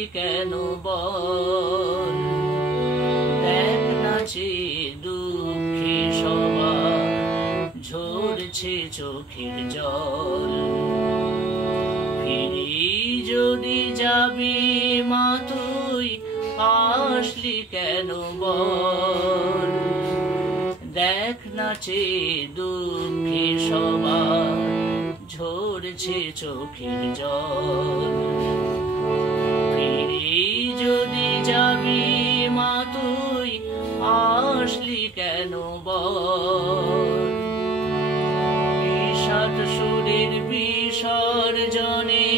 আসলি কেন বল, দেখ নাচে দুঃখে সবার ঝরছে চোখের জল। ফিরে যদি যাবি মা তুই আসলি কেন বল, দেখ নাচে দুঃখে সবার ঝরছে চোখের জল। ফিরে যদি যাবি মা তুই আসলি কেন বল, বিষাদ সুরের বিসর্জনে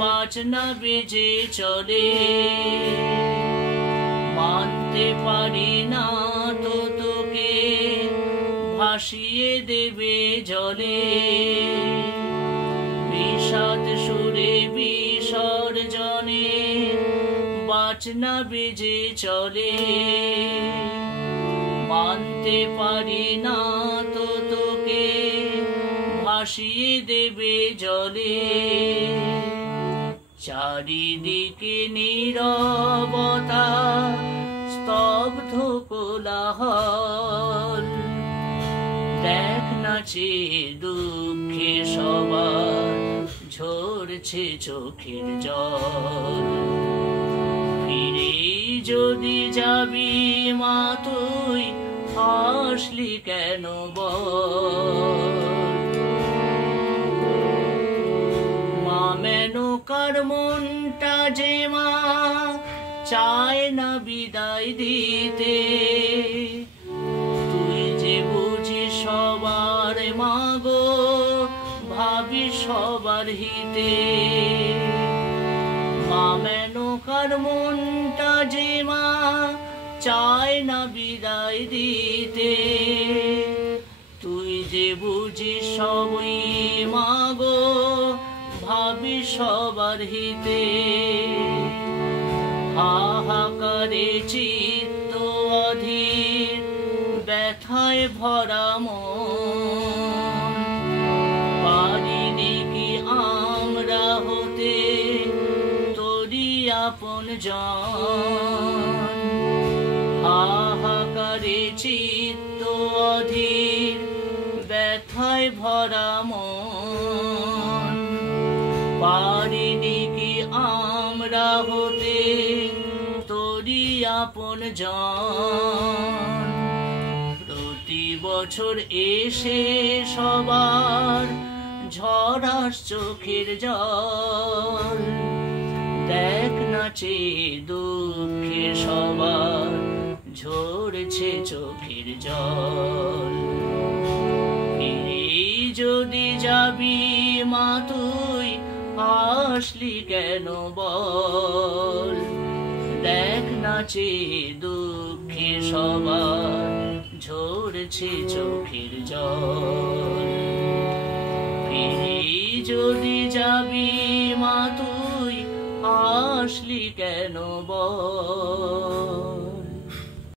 বাজনা বেজে চলে, মানতে পারি না তো তোকে ভাসিয়ে দেবে জলে। বিষাদ সুরে বিসর্জনে বাজনা বেজে চলে, মানতে পারি না তো তোকে ভাসিয়ে দেবে জলে। চারিদিকে নীরবতা স্তব্ধ কোলাহল, দেখ নাচে দুঃখে সবার ঝরছে চোখের জল। ফিরে যদি যাবি মা তুই আসলি কেন বল, মা মেনকার মনটা যে মা চায় না বিদায় দিতে, তুই যে বুঝিস সবার মা গো ভাবি সবার হিতে। মা মেনকার মনটা যে মা চায় না বিদায় দিতে, তুই যে বুঝিস সবই মা গো ভাবি সবার হিতে। হাহাকারে চিত্ত অধীর ব্যথায় ভরা মন, পারিনি কি আমরা হতে তোরি আপন জন। হাহাকারে চিত্ত অধীর ব্যথায় ভরা মন, পারিনি কি আমরা হতে তোরি আপন জন। প্রতি বছর এসে সবার ঝরাস চোখের জল, দেখ নাচে দুঃখে সবার ঝরছে চোখের জল। ফিরে যদি যাবি মা তুই আসলি কেন বল, দেখ নাচে দুঃখে সবার ঝরছে চোখের জল। ফিরে যদি যাবি মা তুই আসলি কেন বল।